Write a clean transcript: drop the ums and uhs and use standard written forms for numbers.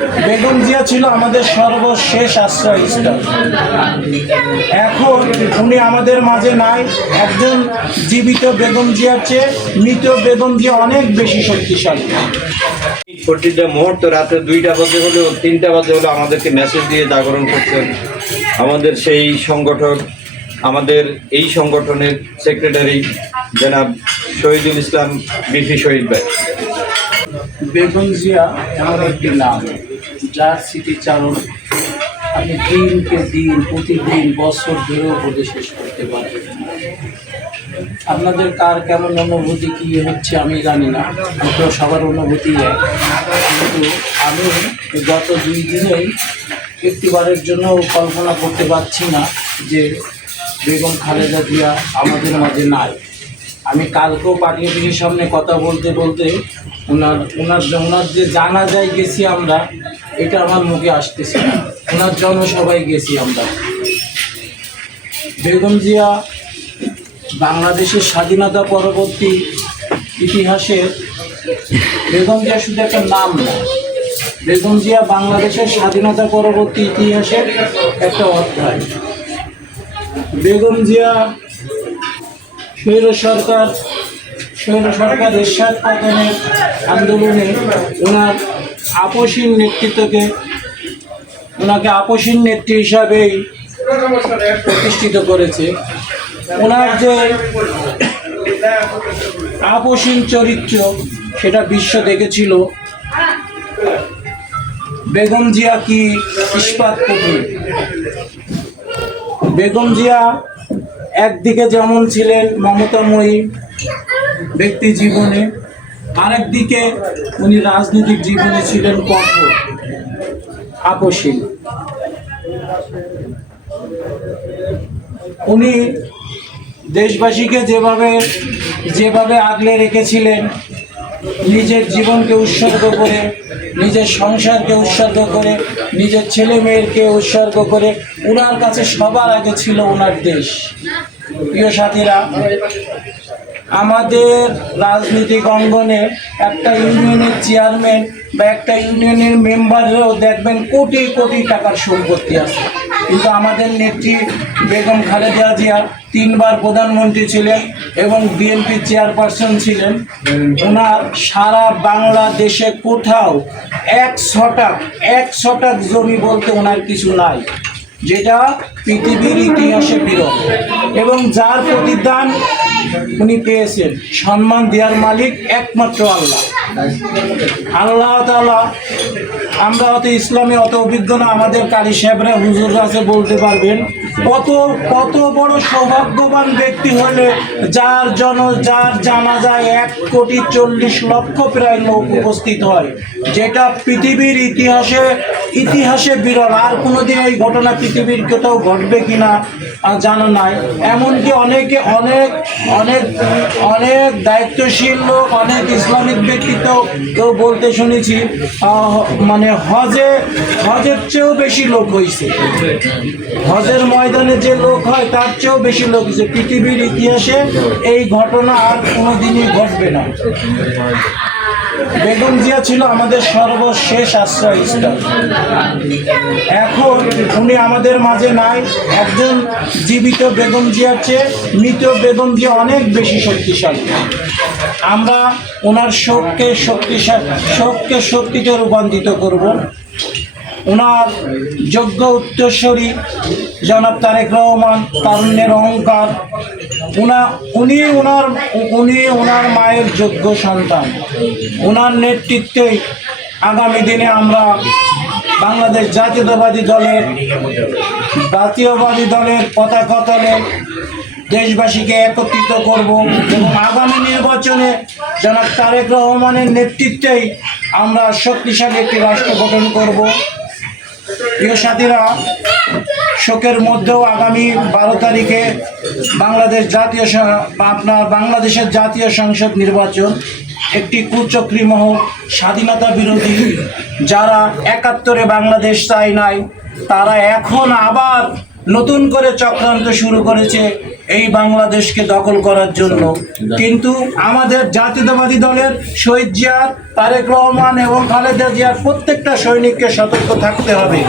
বেগম জিয়া ছিল আমাদের সর্বশেষ আশ্রয়স্থল। এখন উনি আমাদের মাঝে নাই। একজন জীবিত বেগম জিয়ার চেয়ে মৃত বেগম জিয়া অনেক বেশি শক্তিশালী। প্রতিটা মুহূর্ত রাতে 2টা বাজে হলেও 3টা বাজে হলেও আমাদেরকে মেসেজ দিয়ে জাগরণ করছেন। আমাদের সেই সংগঠন, আমাদের এই সংগঠনের সেক্রেটারি জনাব শহীদুল ইসলাম বিপি শহীদ ভাই। বেগম জিয়া এমন একটি নাম যার স্মৃতিচারণ আমি দিনকে দিন প্রতিদিন বছর ধরেও বলে শেষ করতে পারি। আপনাদের কার কেমন অনুভূতি কী হচ্ছে আমি জানি না, হয়তো সবার অনুভূতি এক। কিন্তু আমি গত 2 দিনেই একটিবারের জন্য কল্পনা করতে পারছি না যে বেগম খালেদা জিয়া আমাদের মাঝে নাই। আমি কালকেও পার্টি অফিসের সামনে কথা বলতে বলতে ওনার যে জানাজায় গেছি আমরা, এটা আমার মুখে আসতেছে না। ওনার জনসভায় গেছি আমরা। বেগম জিয়া বাংলাদেশের স্বাধীনতা পরবর্তী ইতিহাসে বেগম জিয়া শুধু একটা নাম না, বেগম জিয়া বাংলাদেশের স্বাধীনতা পরবর্তী ইতিহাসের একটা অধ্যায়। বেগম জিয়া স্বৈর সরকার এরশাদ পতনের আন্দোলনে ওনাকে আপসীন নেত্রী হিসাবেই প্রতিষ্ঠিত করেছে। ওনার যে আপসীন চরিত্র সেটা বিশ্ব দেখেছিল। বেগম জিয়া কি ইস্পাত পুতুল। বেগম জিয়া একদিকে যেমন ছিলেন মমতাময়ী ব্যক্তি জীবনে, আরেকদিকে উনি রাজনৈতিক জীবনে ছিলেন কঠোর, আপসীন। উনি দেশবাসীকে যেভাবে আগলে রেখেছিলেন, নিজের জীবনকে উৎসর্গ করে, নিজের সংসারকে উৎসর্গ করে, নিজের ছেলে মেয়েকে উৎসর্গ করে, ওনার কাছে সবার আগে ছিল ওনার দেশ। প্রিয় সাথীরা, আমাদের রাজনৈতিক অঙ্গনে একটা ইউনিয়নের চেয়ারম্যান বা একটা ইউনিয়নের মেম্বারেরও দেখবেন কোটি কোটি টাকার সম্পত্তি আছে, কিন্তু আমাদের নেত্রী বেগম খালেদা জিয়া 3 বার প্রধানমন্ত্রী ছিলেন এবং বিএনপি চেয়ারপারসন ছিলেন। ওনার সারা বাংলাদেশে কোথাও 1 শতক জমি বলতে ওনার কিছু নাই, যেটা পৃথিবীর ইতিহাসে বিরল। এবং যার প্রতিদান উনি পেয়েছেন, সম্মান দেওয়ার মালিক একমাত্র আল্লাহ তাআলা। আমরা অত ইসলামে অত অভিজ্ঞ না, আমাদের কারি সাহেবরা হুজুররা আছে বলতে পারবেন কত বড় সৌভাগ্যবান ব্যক্তি হলে যার জানাজায় 1,40,00,000 প্রায় লোক উপস্থিত হয়, যেটা পৃথিবীর ইতিহাসে বিরল। আর কোনোদিন এই ঘটনা পৃথিবীর কোথাও ঘটবে কিনা জানা নাই। এমনকি অনেক দায়িত্বশীল লোক, অনেক ইসলামিক ব্যক্তিত্ব কেউ বলতে শুনেছি, মানে হজের চেয়েও বেশি লোক হয়েছে, হজের ময়দানে যে লোক হয় তার চেয়েও বেশি লোক হয়েছে। পৃথিবীর ইতিহাসে এই ঘটনা আর কোনোদিনই ঘটবে না। বেগম জিয়া ছিল আমাদের সর্বশেষ আশ্রয়স্থল। এখন উনি আমাদের মাঝে নাই। একজন জীবিত বেগম জিয়ার চেয়ে মৃত বেগম জিয়া অনেক বেশি শক্তিশালী। আমরা ওনার শোককে শক্তিতে রূপান্তরিত করব। ওনার যোগ্য উত্তরসূরি জনাব তারেক রহমান, তারুণ্যের অহংকার। উনি ওনার মায়ের যোগ্য সন্তান। ওনার নেতৃত্বেই আগামী দিনে আমরা বাংলাদেশ জাতীয়তাবাদী দলের পতাকা তলে দেশবাসীকে একত্রিত করব এবং আগামী নির্বাচনে জনাব তারেক রহমানের নেতৃত্বেই আমরা শক্তিশালী একটি রাষ্ট্র গঠন করব। প্রিয় সাথীরা, শোকের মধ্যেও আগামী 12 তারিখে বাংলাদেশের জাতীয় সংসদ নির্বাচন। একটি কুচক্রী মহল, স্বাধীনতা বিরোধী, যারা 71-এ বাংলাদেশ চায় নাই, তারা এখন আবার নতুন করে চক্রান্ত শুরু করেছে এই বাংলাদেশকে দখল করার জন্য। কিন্তু আমাদের জাতীয়তাবাদী দলের শহীদ জিয়া, তারেক রহমান এবং খালেদা জিয়ার প্রত্যেকটা সৈনিককে সতর্ক থাকতে হবে।